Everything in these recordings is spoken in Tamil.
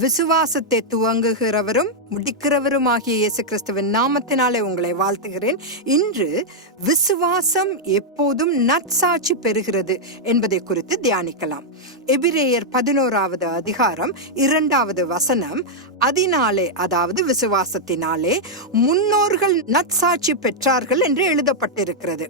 விசுவாசத்தை துவங்குகிறவரும் முடிக்கிறவருமாகிய இயேசு கிறிஸ்துவின் நாமத்தினாலே உங்களை வாழ்த்துகிறேன். இன்று விசுவாசம் எப்போதும் நற்சாட்சி பெறுகிறது என்பதை குறித்து தியானிக்கலாம். எபிரேயர் பதினோராவது அதிகாரம் இரண்டாவது வசனம் அதனாலே அதாவது விசுவாசத்தினாலே முன்னோர்கள் நற்சாட்சி பெற்றார்கள் என்று எழுதப்பட்டிருக்கிறது.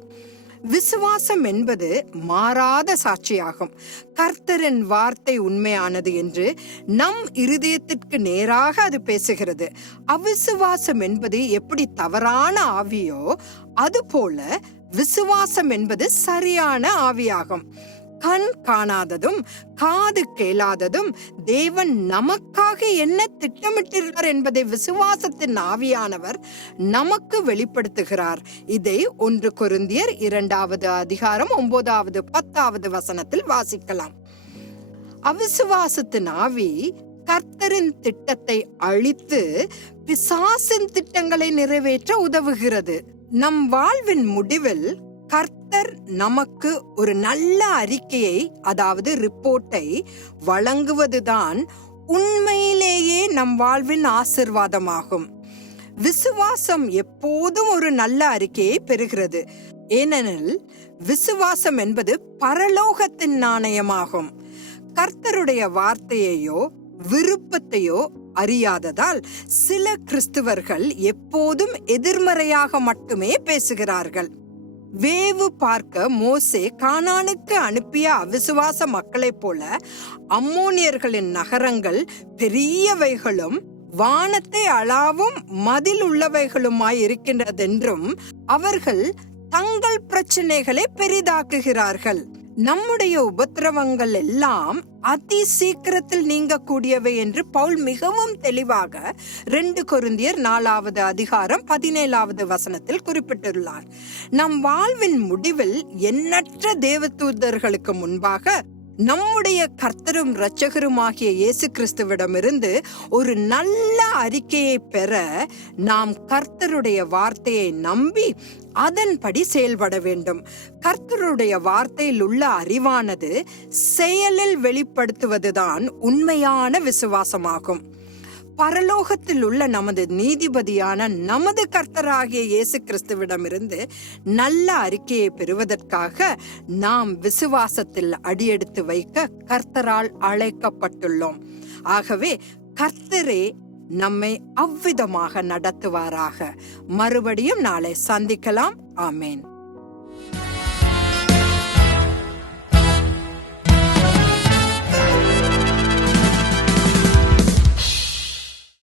விசுவாசம் என்பது மாறாத சாட்சியாகும். கர்த்தரின் வார்த்தை உண்மையானது என்று நம் இருதயத்திற்கு நேராக அது பேசுகிறது. அவிசுவாசம் என்பது எப்படி தவறான ஆவியோ அதுபோல விசுவாசம் என்பது சரியான ஆவியாகும். கண் காணாததும் காது கேளாததும் தேவன் நமக்காக என்ன திட்டமிட்டிருக்கிறார் என்பதை விசுவாசத்தின் ஆவியானவர் நமக்கு வெளிப்படுத்துகிறார். இதை ஒன்று கொருந்தியர் இரண்டாவது அதிகாரம் ஒன்பதாவது பத்தாவது வசனத்தில் வாசிக்கலாம். அவிசுவாசத்தின் ஆவி கர்த்தரின் திட்டத்தை அழித்து பிசாசின் திட்டங்களை நிறைவேற்ற உதவுகிறது. நம் வாழ்வின் முடிவில் கர்த்தர் நமக்கு ஒரு நல்ல அறிக்கையை அதாவது ரிப்போர்ட்டை வழங்குவதுதான் உண்மையிலேயே நம் வாழ்வின் ஆசிர்வாதமாகும். விசுவாசம் எப்போதும் ஒரு நல்ல அறிக்கையை பெறுகிறது. ஏனெனில் விசுவாசம் என்பது பரலோகத்தின் நாணயமாகும். கர்த்தருடைய வார்த்தையையோ விருப்பத்தையோ அறியாததால் சில கிறிஸ்துவர்கள் எப்போதும் எதிர்மறையாக மட்டுமே பேசுகிறார்கள். வேவு பார்க்க மோசே கானானுக்கு அனுப்பிய அவிசுவாச மக்களைப் போல அம்மோனியர்களின் நகரங்கள் பெரியவைகளும் வானத்தை அளாவும் மதில் உள்ளவைகளுமாய் இருக்கின்றதென்றும் அவர்கள் தங்கள் பிரச்சனைகளை பெரிதாக்குகிறார்கள். நம்முடைய உபத்திரவங்கள் எல்லாம் அதி சீக்கிரத்தில் நீங்கக்கூடியவை என்று பவுல் மிகவும் தெளிவாக ரெண்டு கொருந்தியர் நாலாவது அதிகாரம் பதினேழாவது வசனத்தில் குறிப்பிட்டுள்ளார். நம் வாழ்வின் முடிவில் எண்ணற்ற தேவதூதர்களுக்கு முன்பாக நம்முடைய கர்த்தரும் இரட்சகருமாகிய இயேசு கிறிஸ்துவிடமிருந்து ஒரு நல்ல அறிக்கையை பெற நாம் கர்த்தருடைய வார்த்தையை நம்பி அதன்படி செயல்பட வேண்டும். கர்த்தருடைய வார்த்தையில் உள்ள அறிவானது செயலில் வெளிப்படுத்துவதுதான் உண்மையான விசுவாசமாகும். பரலோகத்தில் உள்ள நமது நீதிபதியான நமது கர்த்தராகிய இயேசு கிறிஸ்துவிடமிருந்து நல்ல அறிக்கையை பெறுவதற்காக நாம் விசுவாசத்தில் அடியெடுத்து வைக்க கர்த்தரால் அழைக்கப்பட்டுள்ளோம். ஆகவே கர்த்தரே நம்மை அவ்விதமாக நடத்துவாராக. மறுபடியும் நாளை சந்திக்கலாம். ஆமேன்.